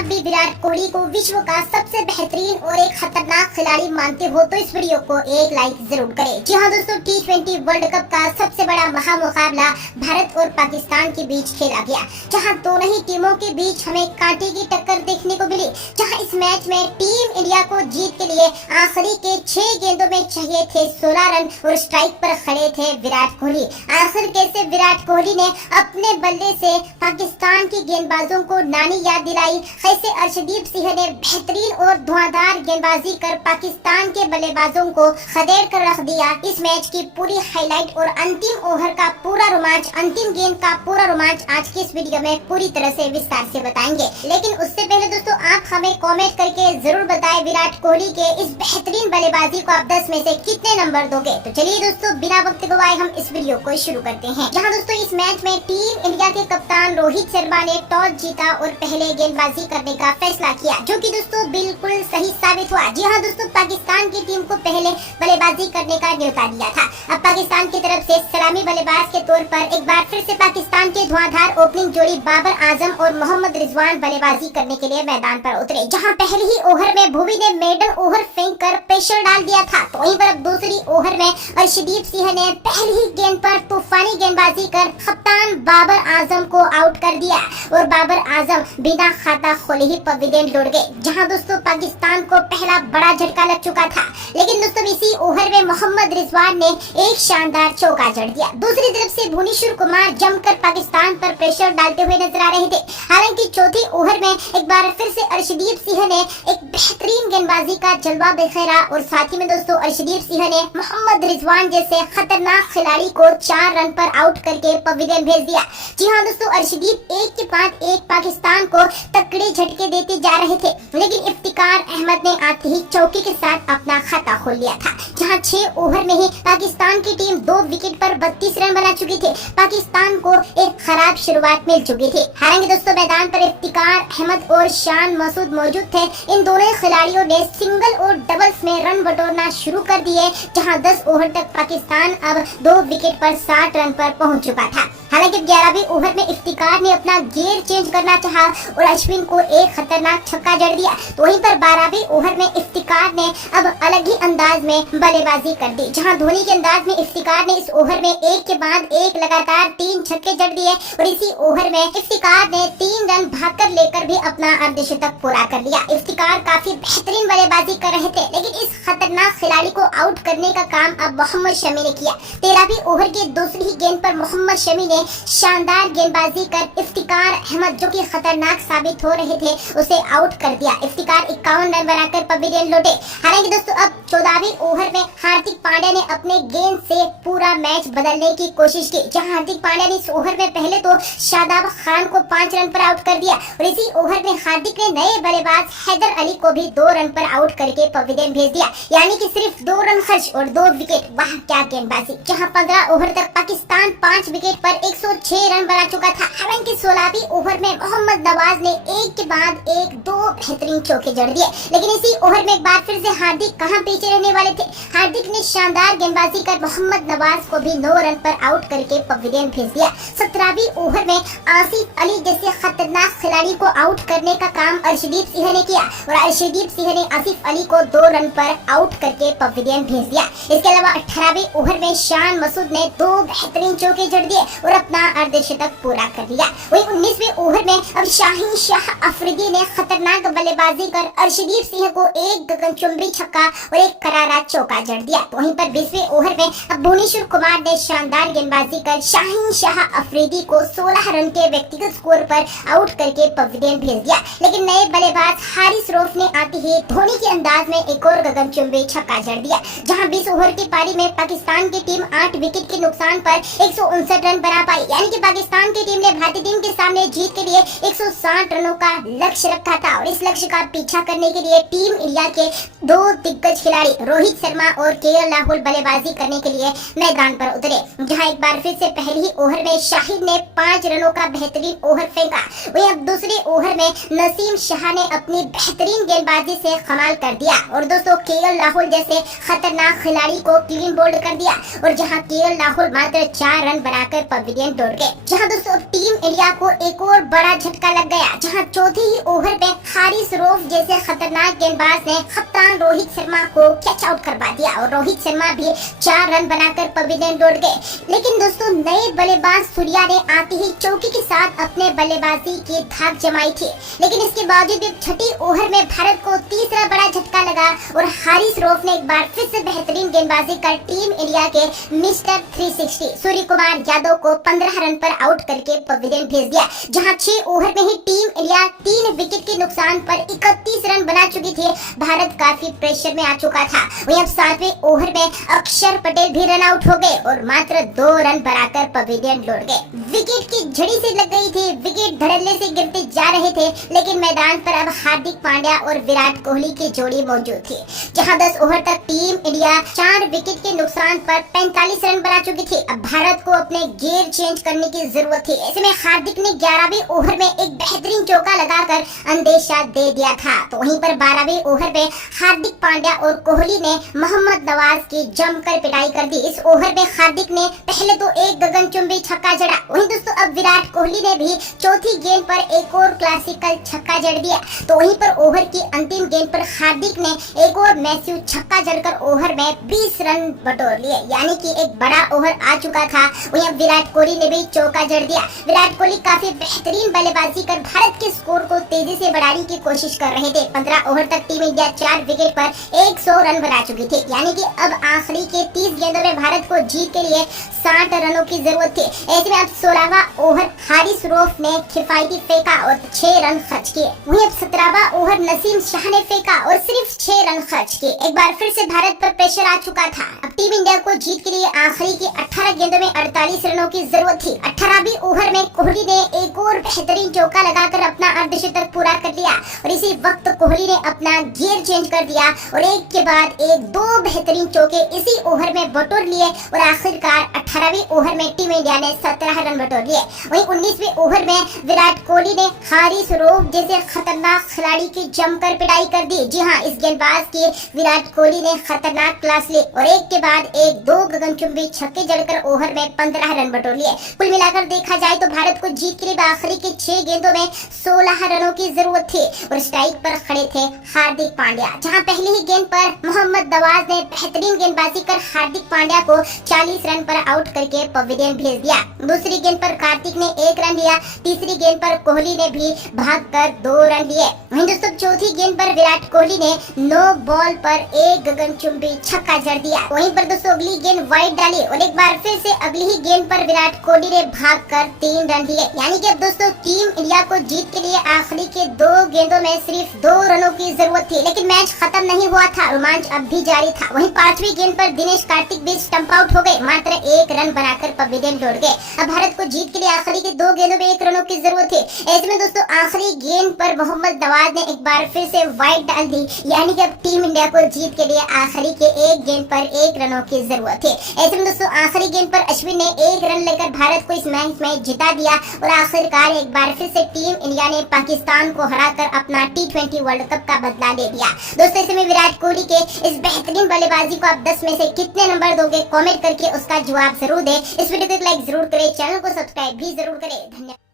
आप भी विराट कोहली को विश्व का सबसे बेहतरीन और एक खतरनाक खिलाड़ी मानते हो तो इस वीडियो को एक लाइक जरूर करें। जी हाँ दोस्तों, T20 वर्ल्ड कप का सबसे बड़ा महामुकाबला भारत और पाकिस्तान के बीच खेला गया, जहां दोनों ही टीमों के बीच हमें कांटे की टक्कर देखने को मिली। जहां इस मैच में टीम इंडिया को जीत के लिए आखिरी के 6 गेंदों में चाहिए थे 16 रन और स्ट्राइक पर खड़े थे विराट कोहली। आखिर कैसे विराट कोहली ने अपने बल्ले से पाकिस्तान के गेंदबाजों को नानी याद दिलाई, कैसे अर्शदीप सिंह ने बेहतरीन और धुआंधार गेंदबाजी कर पाकिस्तान के बल्लेबाजों को खदेड़ कर रख दिया। इस मैच की पूरी हाईलाइट और अंतिम ओवर का पूरा रोमांच, अंतिम गेंद का पूरा रोमांच आज की इस वीडियो में पूरी तरह से विस्तार से बताएंगे। लेकिन उससे पहले दोस्तों, आप हमें कमेंट करके जरूर बताएं विराट कोहली के इस बेहतरीन बल्लेबाजी को आप 10 में से कितने नंबर दोगे। तो चलिए दोस्तों, बिना वक्त गवाए हम इस वीडियो को शुरू करते हैं। जहां दोस्तों इस मैच में टीम इंडिया के कप्तान रोहित शर्मा ने टॉस जीता और पहले गेंदबाजी करने का फैसला किया, जो कि दोस्तों बिल्कुल सही साबित हुआ। जी हाँ दोस्तों, पाकिस्तान की टीम को पहले बल्लेबाजी करने का न्योता दिया था। अब पाकिस्तान की तरफ से सलामी बल्लेबाज के तौर पर एक बार फिर से पाकिस्तान के धुआंधार ओपनिंग जोड़ी बाबर आजम और मोहम्मद रिजवान बल्लेबाजी करने के लिए मैदान पर उतरे। जहां पहले ही ओवर में भुवी ने मेडन ओवर फेंक कर प्रेशर डाल दिया था, तो वहीं पर अब दूसरी ओवर में अर्शदीप सिंह ने पहली ही गेंद पर तूफानी गेंदबाजी कर कप्तान बाबर आजम को आउट कर दिया और बाबर आजम बिना खाता खोले ही पवेलियन लौट गए। जहां दोस्तों पाकिस्तान को पहला बड़ा झटका लग चुका था, लेकिन दोस्तों इसी ओवर में मोहम्मद रिजवान ने एक शानदार चौका जड़ दिया। दूसरी तरफ से भुवनेश्वर कुमार जमकर पाकिस्तान पर प्रेशर डालते हुए नजर आ रहे थे। हालांकि चौथी ओवर में एक बार फिर से अर्शदीप सिंह ने एक बेहतरीन गेंदबाजी का जलवा बिखेरा और साथ ही में दोस्तों अर्शदीप सिंह ने मोहम्मद रिजवान जैसे खतरनाक खिलाड़ी को 4 रन पर आउट करके पवेलियन भेज दिया। जी हाँ दोस्तों, अर्शदीप एक के बाद एक पाकिस्तान को तकड़े झटके देते जा रहे थे, लेकिन इफ्तिकार अहमद ने आते ही चौकी के साथ अपना खाता खोल लिया था। जहां 6 ओवर में ही पाकिस्तान की टीम 2 विकेट पर 32 रन बना चुकी थी। पाकिस्तान को एक खराब शुरुआत मिल चुकी थी। हालांकि दोस्तों मैदान पर इफ्तिकार अहमद और शान मसूद मौजूद थे। इन दोनों खिलाड़ियों ने सिंगल और डबल्स में रन बटोरना शुरू कर दिए। जहां 10 ओवर तक पाकिस्तान अब 2 विकेट पर 60 रन पर पहुंच चुका था। हालांकि 11वीं ओवर में इफ्तिकार ने अपना गियर चेंज करना चाहा और अश्विन को एक खतरनाक छक्का जड़ दिया, तो वहीं पर 12वीं ओवर में इफ्तिकार ने अब अलग ही अंदाज में बल्लेबाजी कर दी। जहां धोनी के अंदाज में इफ्तिकार ने इस ओवर में एक के बाद एक लगातार 3 छक्के जड़ दिए और इसी ओवर में इफ्तिकार ने 3 रन भागकर लेकर भी अपना अर्धशतक पूरा कर लिया। इफ्तिकार काफी बेहतरीन बल्लेबाजी कर रहे थे, लेकिन इस खतरनाक खिलाड़ी को आउट करने का काम अब मोहम्मद शमी ने किया। 13वीं ओवर की दूसरी ही गेंद पर मोहम्मद शमी ने शानदार गेंदबाजी कर इफ्तिकार अहमद, जो कि खतरनाक साबित हो रहे थे, उसे आउट कर दिया। इफ्तिकार 51 रन बनाकर पवेलियन लौटे। हालांकि दोस्तों अब 14वीं ओवर में हार्दिक पांड्या ने अपने गेंद से पूरा मैच बदलने की कोशिश की। जहां हार्दिक पांड्या ने इस ओवर में पहले तो शादाब खान को 5 रन पर आउट कर दिया और इसी ओवर में हार्दिक ने नए बल्लेबाज हैदर अली को भी 2 रन पर आउट करके पवेलियन भेज दिया। यानी कि सिर्फ 2 रन खर्च और 2 विकेट। वाह क्या गेंदबाजी। जहां 15 ओवर तक पाकिस्तान 5 विकेट पर 106 रन बना चुका था। हालांकि 16वीं ओवर में मोहम्मद नवाज ने एक के बाद एक 2 बेहतरीन चौके जड़ दिए, लेकिन इसी ओवर में एक बार फिर से हार्दिक कहां पीछे रहने वाले थे। हार्दिक ने शानदार गेंदबाजी कर मोहम्मद नवाज को भी 9 रन पर आउट करके पवेलियन भेज दिया। 17वीं ओवर में आसिफ अली जैसे खतरनाक खिलाड़ी को आउट करने का काम अर्शदीप सिंह ने किया और अर्शदीप सिंह ने आसिफ अली को 2 रन पर आउट करके पवेलियन भेज दिया। इसके अलावा 18वीं ओवर में शान मसूद ने 2 बेहतरीन चौके जड़ दिए और अपना अर्धशतक पूरा कर लिया। वहीं 19वें ओवर में अब शाहीन शाह अफरीदी ने खतरनाक बल्लेबाजी कर अर्शदीप सिंह को एक गगनचुंबी छक्का और एक करारा चौका जड़ दिया। तो वहीं पर 20वें ओवर में अब भुवनेश्वर कुमार ने शानदार गेंदबाजी कर शाहीन शाह अफरीदी को 16 रन के व्यक्तिगत स्कोर पर आउट करके पवेलियन भेज दिया। लेकिन नए बल्लेबाज हारिस रऊफ ने आते ही धोनी के अंदाज में एक और गगनचुंबी छक्का जड़ दिया। जहां 20 ओवर की पारी में पाकिस्तान की टीम 8 विकेट के नुकसान पर 159 रन बना पाई। यानी कि पाकिस्तान की टीम ने भारतीय टीम के सामने जीत के लिए 160 रनों का लक्ष्य रखा था और इस लक्ष्य का पीछा करने के लिए टीम इंडिया के 2 दिग्गज खिलाड़ी रोहित शर्मा और केएल राहुल बल्लेबाजी करने के लिए मैदान पर उतरे। जहां एक बार फिर से पहले ही ओवर में शाहिद ने 5 रनों का बेहतरीन ओवर फेंका। वहीं अब दूसरे ओवर में नसीम शाह ने अपनी बेहतरीन गेंदबाजी से कमाल कर दिया और दोस्तों केएल राहुल जैसे खतरनाक खिलाड़ी को क्लीन बोल्ड कर दिया और जहां केएल राहुल मात्र 4 रन बनाकर पवेलियन पवेलियन दौड़ गए। जहां दोस्तों टीम इंडिया को एक और बड़ा झटका लग गया, जहां चौथे ही ओवर में हारिस रऊफ जैसे खतरनाक गेंदबाज ने कप्तान रोहित शर्मा को कैच आउट करवा दिया और रोहित शर्मा भी 4 रन बनाकर पवेलियन दौड़ गए। लेकिन दोस्तों नए बल्लेबाज सूर्या ने आते ही चौकी के साथ अपने बल्लेबाजी की धाक जमाई थी, लेकिन इसके बावजूद भी छठी ओवर में भारत को तीसरा बड़ा झटका लगा और हारिस रऊफ ने एक बार फिर से बेहतरीन गेंदबाजी कर टीम इंडिया के मिस्टर 360 सूर्य कुमार यादव को 15 रन पर आउट करके पवेलियन भेज दिया। जहां 6 ओवर में ही टीम इंडिया 3 विकेट के नुकसान पर 31 रन बना चुकी थी। भारत काफी प्रेशर में आ चुका था। वहीं अब 7वें ओवर में अक्षर पटेल भी रन आउट हो गए और मात्र 2 रन बनाकर पवेलियन लौट गए। विकेट की झड़ी से लग गई थी, विकेट धड़ल्ले से गिरते जा रहे थे, लेकिन मैदान पर अब हार्दिक पांड्या और विराट कोहली की जोड़ी मौजूद थी। जहां 10 ओवर तक टीम इंडिया 4 विकेट के नुकसान पर 45 रन बना चुकी थी। अब भारत को अपने गियर चेंज करने की जरूरत थी। ऐसे में हार्दिक ने 11वें ओवर में एक बेहतरीन चौका लगाकर अंदेशा दे दिया था। तो वहीं पर 12वें ओवर में हार्दिक पांड्या और कोहली ने मोहम्मद नवाज की जमकर पिटाई कर दी। इस ओवर में हार्दिक ने पहले तो एक गगनचुंबी छक्का जड़ा। वहीं दोस्तों अब विराट कोहली ने भी चौथी गेंद पर एक और क्लासिकल छक्का जड़ दिया। तो वहीं पर ओवर की अंतिम गेंद पर हार्दिक ने एक और मैसिव छक्का जड़कर ओवर में 20 रन बटोर लिए, यानी कि एक बड़ा ओवर आ चुका था। वहीं अब विराट कोहली ने भी चौका जड़ दिया। विराट कोहली काफी बेहतरीन बल्लेबाजी कर भारत के स्कोर को तेजी से बढ़ाने की कोशिश कर रहे थे। 15 ओवर तक टीम इंडिया 4 विकेट पर 100 रन बना चुकी थी, यानी कि अब आखिरी के 30 गेंदों में भारत को जीत के लिए 60 रनों की जरूरत थी। ऐसे में अब 16वां ओवर हारिस रऊफ ने किफायती फेंका और 6 रन खर्च किए। वहीं अब 17वां ओवर नसीम शाह ने फेंका और सिर्फ 6 रन खर्च किए। एक बार फिर से भारत पर प्रेशर आ चुका था। अब टीम इंडिया को जीत के लिए आखिरी की 18 गेंदों में 48 रनों की जरूरत थी। 18वीं ओवर में कोहली ने एक और बेहतरीन चौका लगाकर अपना अर्धशतक पूरा कर लिया और इसी वक्त कोहली ने अपना गियर चेंज कर दिया और एक के बाद एक 2 बेहतरीन चौके इसी ओवर में बटोर लिए और आखिरकार 18वीं ओवर में टीम इंडिया ने 17 रन बटोर लिए। वहीं 19वें ओवर में विराट कोहली ने हारिस रऊफ जैसे खतरनाक खिलाड़ी की जमकर पिटाई कर दी। जी हां, इस गेंदबाज की विराट कोहली ने खतरनाक क्लास ली और एक के बाद एक 2 गगनचुंबी छक्के जड़कर ओवर में 15 रन बटोर लिए। कुल मिलाकर देखा जाए तो भारत को जीत के लिए आखिरी के 6 गेंदों में 16 रनों की जरूरत थी और स्ट्राइक पर खड़े थे हार्दिक पांड्या। जहां पहली ही गेंद पर मोहम्मद नवाज ने बेहतरीन गेंदबाजी कर हार्दिक पांड्या को 40 रन पर आउट करके पवेलियन भेज दिया। दूसरी गेंद पर कार्तिक ने 1 रन लिया। तीसरी गेंद पर कोहली ने भी भागकर 2 रन लिए। वहीं दोस्तों चौथी गेंद पर विराट कोहली ने 9 बॉल पर एक गगनचुंबी छक्का जड़ दिया। वहीं पर दोस्तों अगली गेंद वाइड डाली और एक बार फिर से अगली ही गेंद पर विराट कोहली ने भागकर 3 रन लिए। यानी कि अब दोस्तों टीम इंडिया को जीत के लिए आखिरी के 2 गेंदों में सिर्फ 2 रनों की जरूरत थी, लेकिन मैच खत्म नहीं हुआ था, रोमांच अब भी जारी था। वहीं 5वीं गेंद पर दिनेश कार्तिक भी स्टंप आउट हो गए, मात्र 1 रन बनाकर पवेलियन लौट गए। अब भारत को जीत के लिए आखिरी के 2 गेंदों में 1 रनों की जरूरत थी। ऐसे में दोस्तों आखिरी गेंद पर मोहम्मद नवाज ने एक बार फिर से वाइड डाल दी, यानी कि अब टीम इंडिया को जीत के लिए आखिरी के 1 गेंद पर 1 रनों की जरूरत थी। ऐसे में दोस्तों आखिरी गेंद पर अश्विन ने 1 रन लेकर भारत को इस मैच में जिता दिया और आखिरकार एक बार फिर से टीम इंडिया ने पाकिस्तान को हराकर अपना T20 वर्ल्ड कप का बदला ले लिया। दोस्तों ऐसे में विराट कोहली के इस बेहतरीन बल्लेबाजी को आप 10 में से कितने नंबर दोगे? कमेंट करके उसका जवाब जरूर दें। इस वीडियो को एक लाइक जरूर करें, चैनल को सब्सक्राइब भी जरूर करें। धन्यवाद।